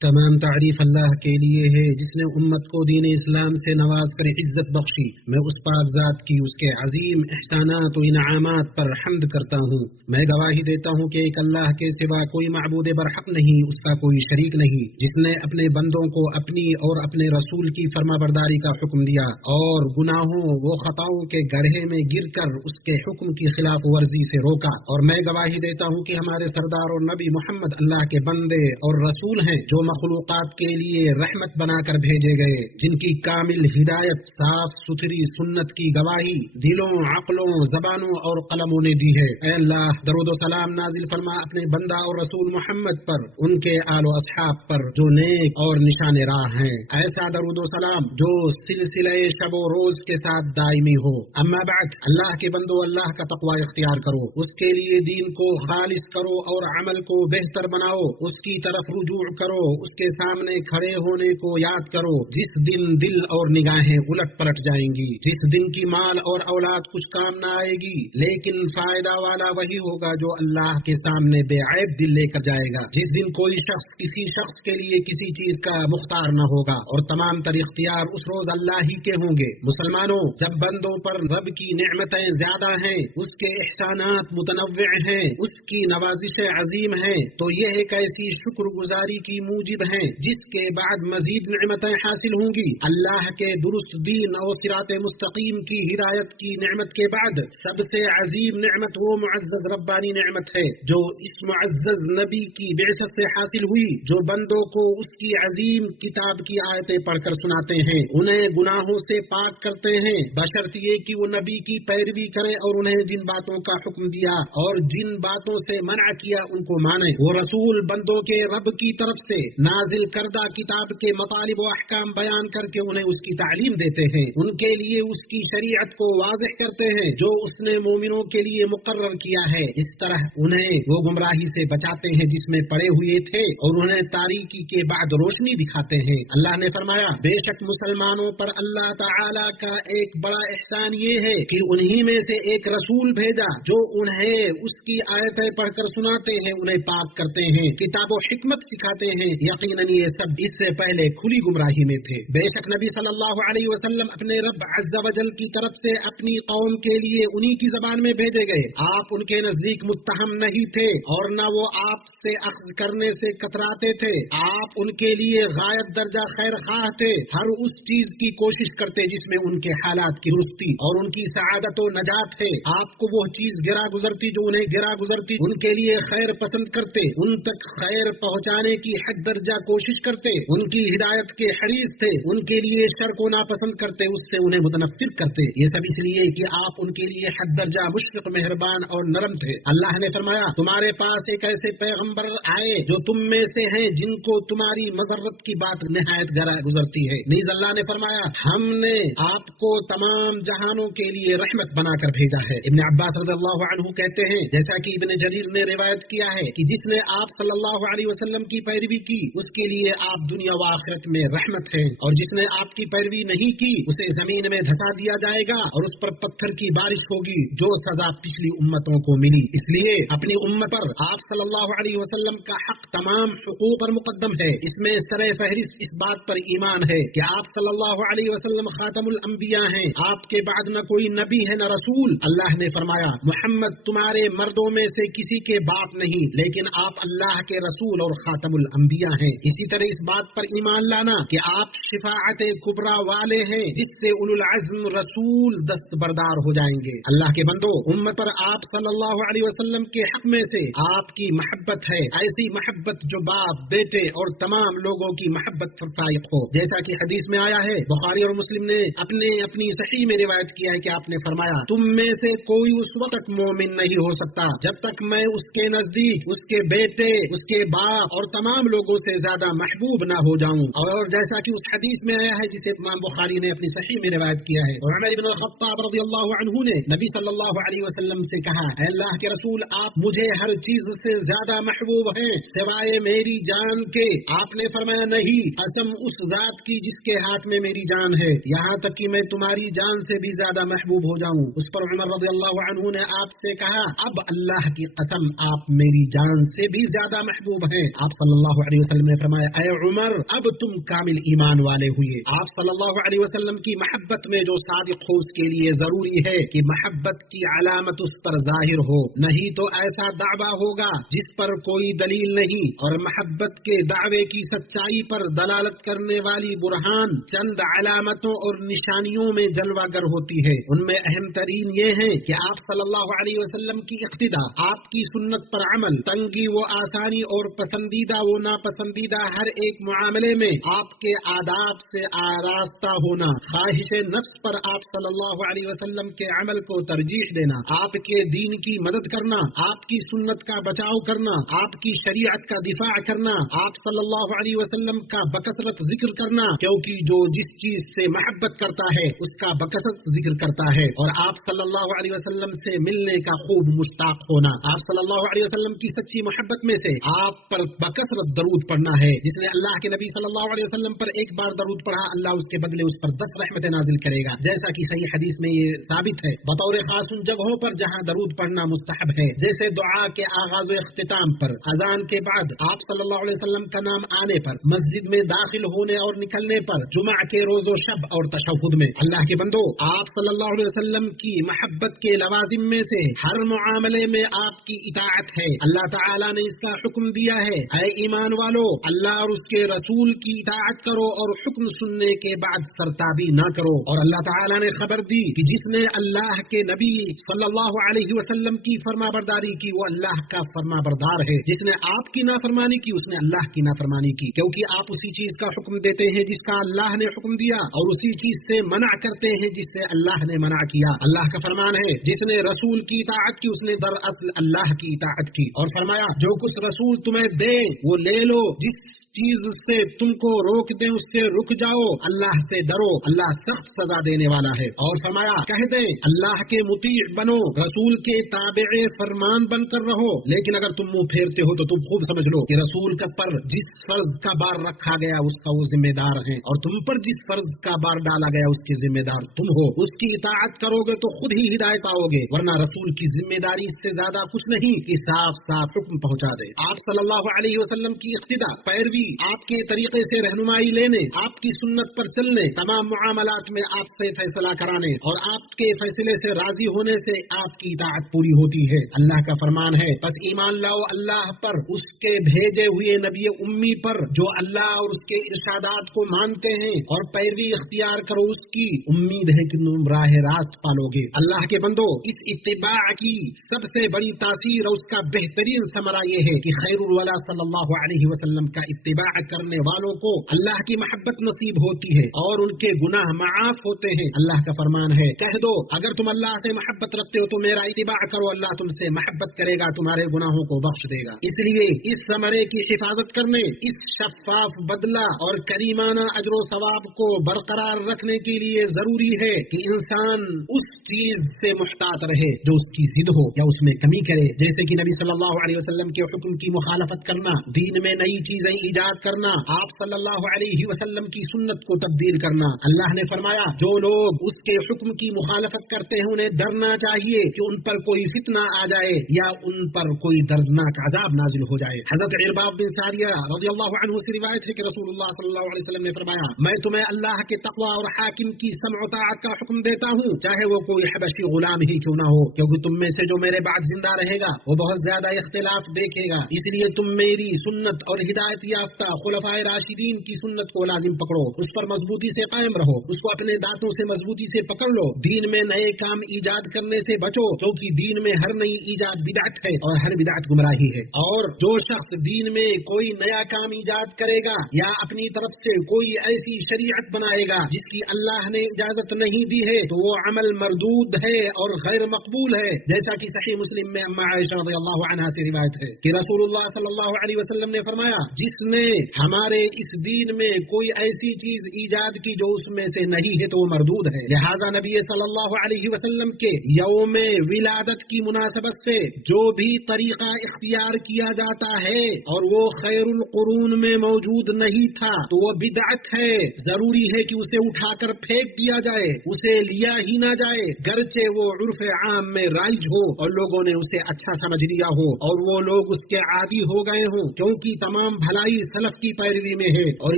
تمام تعریف اللہ کے لیے ہے جس نے امت کو دین اسلام سے نواز کر عزت بخشی۔ میں اس پاک ذات کی اس کے عظیم احسانات و انعامات پر حمد کرتا ہوں۔ میں گواہی دیتا ہوں کہ ایک اللہ کے سوا کوئی معبود برحق نہیں، اس کا کوئی شریک نہیں، جس نے اپنے بندوں کو اپنی اور اپنے رسول کی فرما برداری کا حکم دیا اور گناہوں و خطاؤں کے گڑھے میں گر کر اس کے حکم کی خلاف ورزی سے روکا۔ اور میں گواہی دیتا ہوں کہ ہمارے سردار اور نبی محمد اللہ کے بندے اور رسول ہیں جو مخلوقات کے لیے رحمت بنا کر بھیجے گئے، جن کی کامل ہدایت صاف ستھری سنت کی گواہی دلوں، عقلوں، زبانوں اور قلموں نے دی ہے۔ اے اللہ، درود و سلام نازل فرما اپنے بندہ اور رسول محمد پر، ان کے آل و اصحاب پر جو نیک اور نشان راہ ہیں، ایسا درود و سلام جو سلسلہ شب و روز کے ساتھ دائمی ہو۔ اما بعد، اللہ کے بندو، اللہ کا تقوی اختیار کرو، اس کے لیے دین کو خالص کرو اور عمل کو بہتر بناؤ، اس کی طرف رجوع کرو، اس کے سامنے کھڑے ہونے کو یاد کرو جس دن دل اور نگاہیں الٹ پلٹ جائیں گی، جس دن کی مال اور اولاد کچھ کام نہ آئے گی، لیکن فائدہ والا وہی ہوگا جو اللہ کے سامنے بے عیب دل لے کر جائے گا، جس دن کوئی شخص کسی شخص کے لیے کسی چیز کا مختار نہ ہوگا اور تمام تر اختیار اس روز اللہ ہی کے ہوں گے۔ مسلمانوں، جب بندوں پر رب کی نعمتیں زیادہ ہیں، اس کے احسانات متنوع ہیں، اس کی نوازشیں عظیم ہیں، تو یہ ایک ایسی شکر گزاری کی موجب ہیں جس کے بعد مزید نعمتیں حاصل ہوں گی۔ اللہ کے درست دین اور صراط مستقیم کی ہدایت کی نعمت کے بعد سب سے عظیم نعمت وہ معزز ربانی نعمت ہے جو اس معزز نبی کی بعثت سے حاصل ہوئی، جو بندوں کو اس کی عظیم کتاب کی آیتیں پڑھ کر سناتے ہیں، انہیں گناہوں سے پاک کرتے ہیں، بشرط یہ کہ وہ نبی کی پیروی کریں اور انہیں جن باتوں کا حکم دیا اور جن باتوں سے منع کیا ان کو مانیں۔ وہ رسول بندوں کے رب کی طرف سے نازل کردہ کتاب کے مطالب و احکام بیان کر کے انہیں اس کی تعلیم دیتے ہیں، ان کے لیے اس کی شریعت کو واضح کرتے ہیں جو اس نے مومنوں کے لیے مقرر کیا ہے۔ اس طرح انہیں وہ گمراہی سے بچاتے ہیں جس میں پڑے ہوئے تھے اور انہیں تاریکی کے بعد روشنی دکھاتے ہیں۔ اللہ نے فرمایا، بے شک مسلمانوں پر اللہ تعالی کا ایک بڑا احسان یہ ہے کہ انہی میں سے ایک رسول بھیجا جو انہیں اس کی آیتیں پڑھ کر سناتے ہیں، انہیں پاک کرتے ہیں، کتاب و حکمت سکھاتے ہیں۔ یقیناً یہ سب اس سے پہلے کھلی گمراہی میں تھے۔ بے شک نبی صلی اللہ علیہ وسلم اپنے رب عز و جل کی طرف سے اپنی قوم کے لیے انہی کی زبان میں بھیجے گئے۔ آپ ان کے نزدیک متہم نہیں تھے اور نہ وہ آپ سے اخذ کرنے سے کتراتے تھے۔ آپ ان کے لیے غایت درجہ خیر خواہ تھے، ہر اس چیز کی کوشش کرتے جس میں ان کے حالات کی درستی اور ان کی سعادت و نجات ہے۔ آپ کو وہ چیز گرا گزرتی جو انہیں گرا گزرتی، ان کے لیے خیر پسند کرتے، ان تک خیر پہنچانے کی حد درجہ کوشش کرتے، ان کی ہدایت کے حریص تھے، ان کے لیے شر کو ناپسند کرتے، اس سے انہیں متنفر کرتے۔ یہ سب اس لیے کہ آپ ان کے لیے حد درجہ مشفق، مہربان اور نرم تھے۔ اللہ نے فرمایا، تمہارے پاس ایک ایسے پیغمبر آئے جو تم میں سے ہیں جن کو تمہاری مضرت کی بات نہایت گرا گزرتی ہے۔ نیز اللہ نے فرمایا، ہم نے آپ کو تمام جہانوں کے لیے رحمت بنا کر بھیجا ہے۔ ابن عباس رضی اللہ عنہ کہتے ہیں، جیسا کہ ابن جریر نے روایت کیا ہے کہ جس نے آپ صلی اللہ علیہ وسلم کی پیروی کی اس کے لیے آپ دنیا و آخرت میں رحمت ہیں، اور جس نے آپ کی پیروی نہیں کی اسے زمین میں دھسا دیا جائے گا اور اس پر پتھر کی بارش ہوگی جو سزا پچھلی امتوں کو ملی۔ اس لیے اپنی امت پر آپ صلی اللہ علیہ وسلم کا حق تمام حقوق پر مقدم ہے۔ اس میں سر فہرست اس بات پر ایمان ہے کہ آپ صلی اللہ علیہ وسلم خاتم الانبیاء ہیں، آپ کے بعد نہ کوئی نبی ہے نہ رسول۔ اللہ نے فرمایا، محمد تمہارے مردوں میں سے کسی کے باپ نہیں، لیکن آپ اللہ کے رسول اور خاتم الانبیاء ہیں۔ اسی طرح اس بات پر ایمان لانا کہ آپ شفاعت کبریٰ والے ہیں جس سے اولو العزم رسول دستبردار ہو جائیں گے۔ اللہ کے بندو، امت پر آپ صلی اللہ علیہ وسلم کے حق میں سے آپ کی محبت ہے، ایسی محبت جو باپ، بیٹے اور تمام لوگوں کی محبت پر فائق ہو، جیسا کہ حدیث میں آیا ہے۔ بخاری اور مسلم نے اپنی صحیح میں روایت کیا ہے کہ آپ نے فرمایا، تم میں سے کوئی اس وقت تک مومن نہیں ہو سکتا جب تک میں اس کے نزدیک اس کے بیٹے، اس کے باپ اور تمام لوگوں سے زیادہ محبوب نہ ہو جاؤں۔ اور جیسا کہ اس حدیث میں آیا ہے جسے امام بخاری نے اپنی صحیح میں روایت کیا ہے، اور عمر بن الخطاب رضی اللہ عنہ نے نبی صلی اللہ علیہ وسلم سے کہا، اے اللہ کے رسول، آپ مجھے ہر چیز سے زیادہ محبوب ہیں سوائے میری جان کے۔ آپ نے فرمایا، نہیں، قسم اس ذات کی جس کے ہاتھ میں میری جان ہے، یہاں تک کہ میں تمہاری جان سے بھی زیادہ محبوب ہو جاؤں۔ اس پر عمر رضی اللہ عنہ نے آپ سے کہا، اب اللہ کی قسم، آپ میری جان سے بھی زیادہ محبوب ہیں۔ آپ صلی اللہ علیہ वसल्लम ने फरमाया, ऐ उमर, अब तुम कामिल ईमान वाले हुए। आप सल्लल्लाहु अलैहि वसल्लम की मोहब्बत में जो सादिक हो उसके लिए जरूरी है कि मोहब्बत की अलामत उस पर जाहिर हो, नहीं तो ऐसा दावा होगा जिस पर कोई दलील नहीं। और मोहब्बत के दावे की सच्चाई पर दलालत करने वाली बुरहान चंद अलामतों और निशानियों में जलवागर होती है। उनमें अहम तरीन ये है कि आप सल्लल्लाहु अलैहि वसल्लम की इख्तिदा, आपकी सुन्नत पर अमल, तंगी वो आसानी और पसंदीदा वो नापसंदीदा हर एक मामले में आपके आदाब से आरास्ता होना, ख्वाहिश नफ्स पर आप सल्लल्लाहु अलैहि वसल्लम के अमल को तरजीह देना, आपके दीन की मदद करना, आपकी सुन्नत का बचाव करना, आपकी शरीयत का दिफा करना, आप सल्लल्लाहु अलैहि वसल्लम का बकसरत जिक्र करना, क्योंकि जो जिस चीज से मोहब्बत करता है उसका बकसरत जिक्र करता है। और आप सल्लल्लाहु अलैहि वसल्लम से मिलने का खूब मुश्ताक होना। आप सल्लल्लाहु अलैहि वसल्लम की सच्ची मोहब्बत में से आप पर बकसरत दरूद पढ़ना है। जिसने अल्लाह के नबी सल्लल्लाहु अलैहि वसल्लम पर एक बार दरूद पढ़ा, अल्लाह उसके बदले उस पर 10 रहमतें नाजिल करेगा, जैसा कि सही हदीस में ये साबित है। बतौर खास उन जगहों पर जहाँ दरूद पढ़ना मुस्तहब है, जैसे दुआ के आगाज व इख्तिताम पर, अजान के बाद, आप सल्लल्लाहु अलैहि वसल्लम का नाम आने पर, मस्जिद में दाखिल होने और निकलने पर, जुमा के रोज़ो शब और तशहुद में। अल्लाह के बंदो, आप सल्लल्लाहु अलैहि वसल्लम की मोहब्बत के लवाजिम में से हर मुआमले में आपकी इताअत है। अल्लाह ताला ने इसका हुक्म दिया है, ऐ ईमान वालो, अल्लाह और उसके रसूल की इताअत करो और हुक्म सुनने के बाद सरताबी न करो। और अल्लाह ताला ने खबर दी कि जिसने अल्लाह के नबी सल्लल्लाहु अलैहि वसल्लम की फरमाबरदारी की वो अल्लाह का फरमाबरदार है। जिसने आपकी नाफरमानी की उसने अल्लाह की नाफरमानी की, क्योंकि आप उसी चीज का हुक्म देते हैं जिसका अल्लाह ने हुक्म दिया और उसी चीज से मना करते हैं जिससे अल्लाह ने मना किया। अल्लाह का फरमान है, जिसने रसूल की इताअत की उसने दरअसल अल्लाह की इताअत की। और फरमाया, जो कुछ रसूल तुम्हें दे वो ले लो, जिस चीज से तुमको रोक दे उससे रुक जाओ, अल्लाह से डरो, अल्लाह सख्त सजा देने वाला है। और फरमाया, कह दे अल्लाह के मुती बनो, रसूल के ताबे फरमान बनकर रहो, लेकिन अगर तुम मुंह फेरते हो तो तुम खूब समझ लो कि रसूल का पर जिस फर्ज का बार रखा गया उसका वो जिम्मेदार है, और तुम पर जिस फर्ज का बार डाला गया उसके जिम्मेदार तुम हो। उसकी इताअत करोगे तो खुद ही हिदायत पाओगे, वरना रसूल की जिम्मेदारी इससे ज्यादा कुछ नहीं कि साफ साफ हुक्म पहुंचा दे। आप सल्लल्लाहु अलैहि वसल्लम की इख्तिदा, पैरवी, आपके तरीके से रहनुमाई लेने, आपकी सुन्नत पर चलने, तमाम मुआमलात में आपसे फैसला कराने और आपके फैसले से राजी होने से आपकी इताअत पूरी होती है। अल्लाह का फरमान है, बस ईमान लाओ अल्लाह पर, उसके भेजे हुए नबी उम्मी पर जो अल्लाह और उसके इरशादात को मानते हैं, और पैरवी इख्तियार करो उसकी, उम्मीद है कि तुम राह रास्त पालोगे। अल्लाह के बंदो, इस इत्तिबा की सबसे बड़ी तासीर और उसका बेहतरीन समरा ये है कि खैरुल वला सल्लल्लाहु अलैहि वसल्लम का इत्तिबा करने वालों को अल्लाह की मोहब्बत नसीब होती है और उनके गुनाह माफ होते हैं। अल्लाह का फरमान है, कह दो अगर तुम अल्लाह से मोहब्बत रखते हो तो मेरा इत्तिबा करो, अल्लाह तुमसे मोहब्बत करेगा, तुम्हारे गुनाहों को बख्श देगा। इसलिए इस समरे की हिफाजत करने, इस शफाफ बदला और करीमाना अजरो सवाब को बरकरार रखने के लिए जरूरी है कि इंसान उस चीज से मुहतात रहे जो उसकी जिद हो या उसमें कमी करे, जैसे कि नबी सल्लल्लाहु अलैहि वसल्लम के हुक्म की मुखालफत करना, दीन में नई चीजें ईजाद करना, आप सल्लल्लाहु अलैहि वसल्लम की सुन्नत को तब्दील करना। अल्लाह ने फरमाया, जो लोग उसके हुक्म की मुखालफत करते हैं उन्हें डरना चाहिए कि उन पर कोई फितना आ जाए या उन पर कोई दर्दनाक अजाब नाजिल हो जाए। हजरत इरबाब बिन सारिया रज़ियल्लाहु अन्हु से रिवायत है कि रसूलुल्लाह सल्लल्लाहु अलैहि वसल्लम ने फरमाया, मैं तुम्हें अल्लाह के तक़वा और हाकिम की समअ व ताअत का हुक्म देता हूँ, चाहे वो कोई हबशी गुलाम ही क्यों ना हो, क्योंकि तुम में से जो मेरे बाद जिंदा रहेगा वो बहुत ज्यादा इख्तिलाफ देखेगा। इसलिए तुम मेरी सुन्नत और हिदायत याफ्ता खुलफाए राशिदीन की सुन्नत को लाजिम पकड़ो, उस पर मजबूती से कायम रहो, उसको अपने दांतों से मजबूती से पकड़ लो। दीन में नए काम ईजाद करने से बचो, क्योंकि दीन में हर नई ईजाद बिदअत है और हर बिदअत गुमराही है। और जो शख्स दीन में कोई नया काम ईजाद करेगा या अपनी तरफ से कोई ऐसी शरीयत बनाएगा जिसकी अल्लाह ने इजाजत नहीं दी है तो वो अमल मरदूद है और गैर मकबूल है। जैसा कि सही मुस्लिम में अम्मा आयशा रज़ियल्लाहु अन्हा से रिवायत है कि रसूलुल्लाह सल्लल्लाहु अलैहि वसल्लम ने फरमाया, जिसने हमारे इस दीन में कोई ऐसी चीज ईजाद की जो उसमें से नहीं है तो वो मरदूद है। लिहाजा नबी सल्लल्लाहु अलैहि वसल्लम के यौम विलादत की मुनासबत से जो भी तरीका इख्तियार किया जाता है और वो खैरुल कुरून में मौजूद नहीं था तो वो बिदअत है। जरूरी है कि उसे उठाकर फेंक दिया जाए, उसे लिया ही ना जाए, गरचे वो उर्फ आम में राइज हो और लोगों ने उसे अच्छा समझ लिया हो और वो लोग उसके आदी हो गए हों, क्योंकि तमाम तमाम भलाई सलफ की पैरवी में है और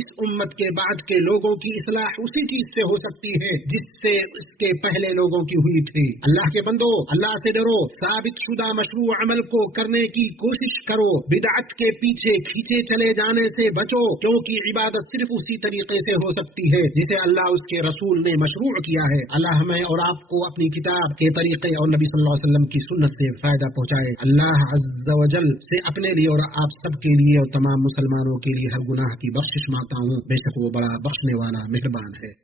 इस उम्मत के बाद के लोगों की इस्लाह उसी चीज से हो सकती है जिससे इसके पहले लोगों की हुई थी। अल्लाह के बंदो, अल्लाह से डरो, साबित शुदा मशरू अमल को करने की कोशिश करो, बिदअत के पीछे खींचे चले जाने से बचो, क्योंकि इबादत सिर्फ उसी तरीके से हो सकती है जिसे अल्लाह उसके रसूल ने मशरू किया है। अल्लाह हमें और आपको अपनी किताब के तरीके और नबी सल्लल्लाहु अलैहि वसल्लम की सुन्नत से फायदा पहुंचाए। अल्लाह अज़्ज़ व जल से अपने लिए और आप सबके लिए और तमाम मुसलमानों के लिए हर गुनाह की बख्शिश मांगता हूँ। बेशक वो बड़ा बख्शने वाला मेहरबान है।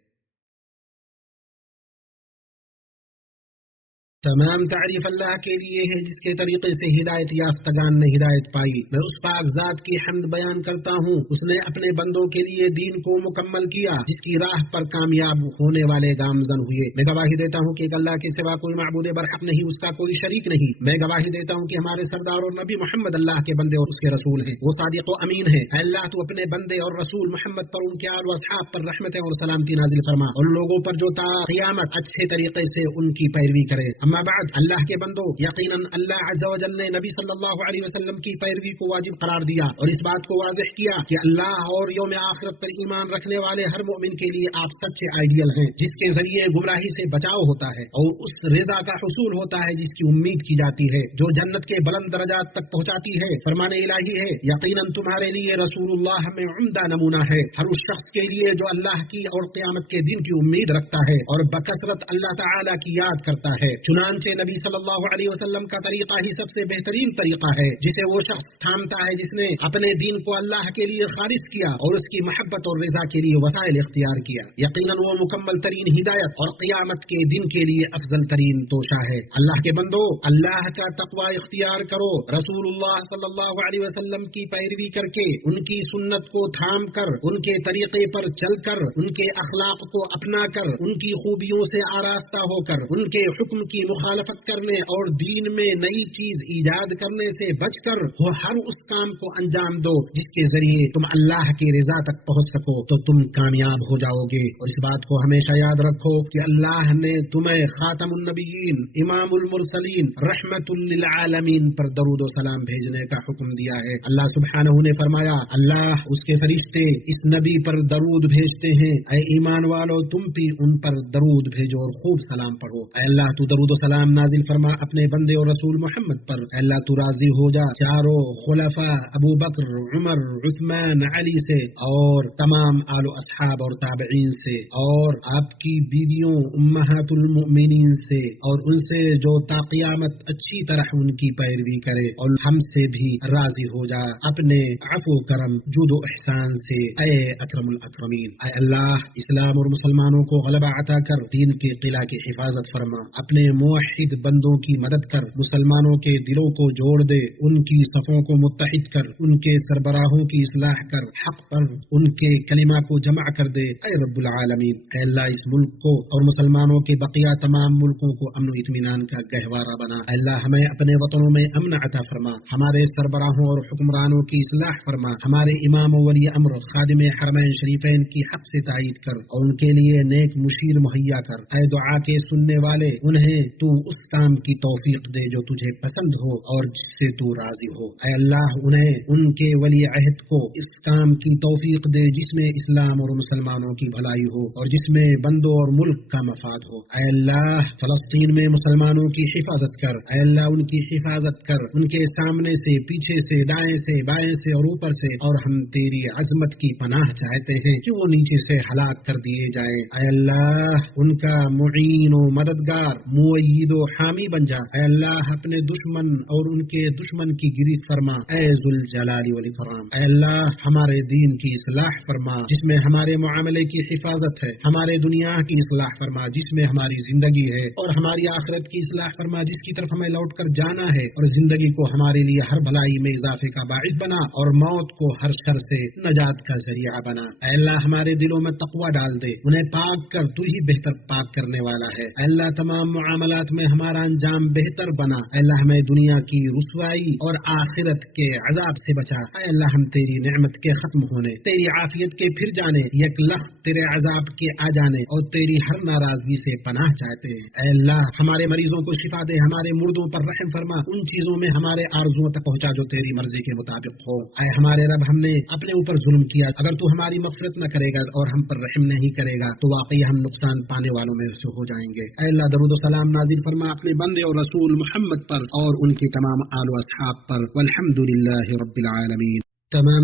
तमाम तारीफ अल्लाह के लिए है जिसके तरीके से हिदायत याफ्तगान ने हिदायत पाई। मैं उस पाक ज़ात की हम्द बयान करता हूँ, उसने अपने बंदों के लिए दीन को मुकम्मल किया, जिसकी राह पर कामयाब होने वाले गामजन हुए। मैं गवाही देता हूँ कि एक अल्लाह के सिवा कोई माबूद बरहक नहीं, उसका कोई शरीक नहीं। मैं गवाही देता हूँ कि हमारे सरदार और नबी मोहम्मद अल्लाह के बंदे और उसके रसूल हैं। वो सादिक व अमीन है। अल्लाह तू अपने बंदे और रसूल मोहम्मद पर, उनके आल व असहाब पर रहमतें और सलामती नाजिल फरमा, और लोगों पर जो ता क़यामत अच्छे तरीके से उनकी पैरवी करे। अम्मा बाद, अल्लाह के बंदो, यकीनन अल्लाह अज़्ज़ व जल ने नबी सल्लल्लाहु अलैहि वसल्लम की पैरवी को वाजिब करार दिया और इस बात को वाज़ेह किया कि अल्लाह और यौम आखिरत पर ईमान रखने वाले हर मोमिन के लिए आप सच्चे आइडियल हैं, जिसके जरिए गुमराही से बचाव होता है और उस रिजा का हुसूल होता है जिसकी उम्मीद की जाती है, जो जन्नत के बुलंद दरजात तक पहुंचाती है। फरमाने इलाही है, यकीनन तुम्हारे लिए रसूलुल्लाह में उम्दा नमूना है, हर उस शख्स के लिए जो अल्लाह की और क़यामत के दिन की उम्मीद रखता है और बकसरत अल्लाह ताला की याद करता है। चुनांचे नबी सल्लल्लाहु अलैहि वसल्लम का तरीका ही सबसे बेहतरीन तरीका है, जिसे वो शख्स थामता है जिसने अपने दीन को अल्लाह के लिए खालिस किया और उसकी मोहब्बत और रिजा के लिए वसाइल इख्तियार किया। यकीनन वो मुकम्मल तरीन हिदायत और क़यामत के दिन के लिए अफजल तरीन तोशा है। अल्लाह के बंदो, अल्लाह का तक़वा इख्तियार करो, रसूलुल्लाह सल्लल्लाहु अलैहि वसल्लम की पैरवी करके, उनकी सुन्नत को थाम कर, उनके तरीके पर चलकर, उनके अखलाक को अपना कर, उनकी खूबियों से आरास्ता होकर, उनके हुक्म की मुखालफत करने और दीन में नई चीज ईजाद करने से बचकर वो हर उस काम को अंजाम दो जिसके जरिए तुम अल्लाह की रिजा तक पहुंच सको, तो तुम कामयाब हो जाओगे। और इस बात को हमेशा याद रखो कि अल्लाह ने तुम्हें खातमुन नबिय्यीन, इमामुल मुरसलीन, रहमतुल लिल आलमीन पर दरूद व सलाम भेजने का हुक्म दिया है। अल्लाह सुब्हानहू ने फरमाया, अल्लाह उसके फरिश्ते इस नबी पर दरूद भेजते हैं, ऐ ईमान वालो तुम भी उन पर दरूद भेजो और खूब सलाम पढ़ो। ऐ अल्लाह तू दरूद व सलाम नाजिल फरमा अपने बंदे और रसूल मोहम्मद पर। अल्लाह तू राजी हो जा चारों खुलफा अबू बकर, उमर, उस्मान, अली से और तमाम आलो असहाब और ताबईन से और आपकी बीवियों उम्महातुल मुमिनीन से और उनसे जो ताक़ियामत अच्छी तरह उनकी पैरवी करे, और हमसे भी राजी हो जा अपने अफ़ो करम जुदो एहसान से, ऐ अकरमुल अकरमीन। ऐ अल्लाह इस्लाम और मुसलमानों को गलबा अता कर, दीन के किला की हिफाजत फरमा, अपने मुवहिद बंदों की मदद कर, मुसलमानों के दिलों को जोड़ दे, उनकी सफ़ों को मुत्तहिद कर, उनके सरबराहों की इस्लाह कर, हक पर उनके कलिमा को जमा कर दे। ऐ रब्बुल आलमीन, ऐ अल्लाह इस मुल्क को और मुसलमानों के बकिया तमाम मुल्कों को अमन व इत्मीनान का गहवारा बना। अल्लाह हमें अपने वतनों में अमन अता फरमा, हमारे सरबराहों और हुक्मरानों की इस्लाह फरमा, हमारे इमाम वली अम्र खादिम हरमैन शरीफैन की हक से तायीद कर और उनके लिए नेक मुशीर मुहैया कर। ऐ दुआ के सुनने वाले, उन्हें तू उस काम की तौफीक दे जो तुझे पसंद हो और जिससे तू राजी हो। ऐ अल्लाह उन्हें उनके वली अहद को इस काम की तौफीक दे जिसमें इस्लाम और मुसलमानों की भलाई हो और जिसमें बंदों और मुल्क का मफाद हो। ऐ अल्लाह फलस्तीन में मुसलमानों की हिफाजत कर, ऐ अल्लाह उनकी हिफाजत कर, उनके सामने से, पीछे से, दाएं से, बाएं से और ऊपर से। और हम तेरी अजमत की पनाह चाहते हैं कि वो नीचे से हलाक कर दिए जाए। ऐ अल्लाह उनका मुईन व मददगार, मुअय्यिद व हामी बन जा। ऐ अल्लाह अपने दुश्मन और उनके दुश्मन की गिरफ्त फरमा। ऐ जुल जलाली वल इकराम, ऐ अल्लाह हमारे दीन की इस्लाह फरमा जिसमें हमारे मुआमले की हिफाजत है, हमारे दुनिया की इस्लाह फरमा जिसमें हमारी जिंदगी है, और हमारी आखिरत की इस्लाह फरमा जिसकी तरफ हमें लौट कर जाना है, और जिंदगी को हमारे लिए हर भलाई में इजाफे का बाइस बना और मौत को हर शर से नजात का जरिया बना। ऐ अल्लाह हमारे दिलों में तकवा डाल दे, उन्हें पाक कर, तू ही बेहतर पाक करने वाला है। ऐ अल्लाह तमाम मुआमला معاملات میں ہمارا انجام بہتر بنا. اے اللہ ہمیں دنیا کی رسوائی اور آخرت کے عذاب سے بچا. اے اللہ ہم تیری نعمت کے ختم ہونے، تیری عافیت کے پھر جانے، یک لخت تیرے عذاب کے آ جانے اور تیری ہر ناراضگی سے پناہ چاہتے ہیں. اے اللہ ہمارے مریضوں کو شفا دے، ہمارے مردوں پر رحم فرما، ان چیزوں میں ہمارے آرزوؤں تک پہنچا جو تیری مرضی کے مطابق ہو. اے ہمارے رب ہم نے اپنے اوپر ظلم کیا، اگر تو ہماری مغفرت نہ کرے گا اور ہم پر رحم نہیں کرے گا تو واقعی ہم نقصان پانے والوں میں سے ہو جائیں گے. اے اللہ درود و سلام نازل فرما اپنے بندے اور رسول محمد پر اور ان کے تمام آل و اصحاب پر، والحمد للہ رب العالمین. تمام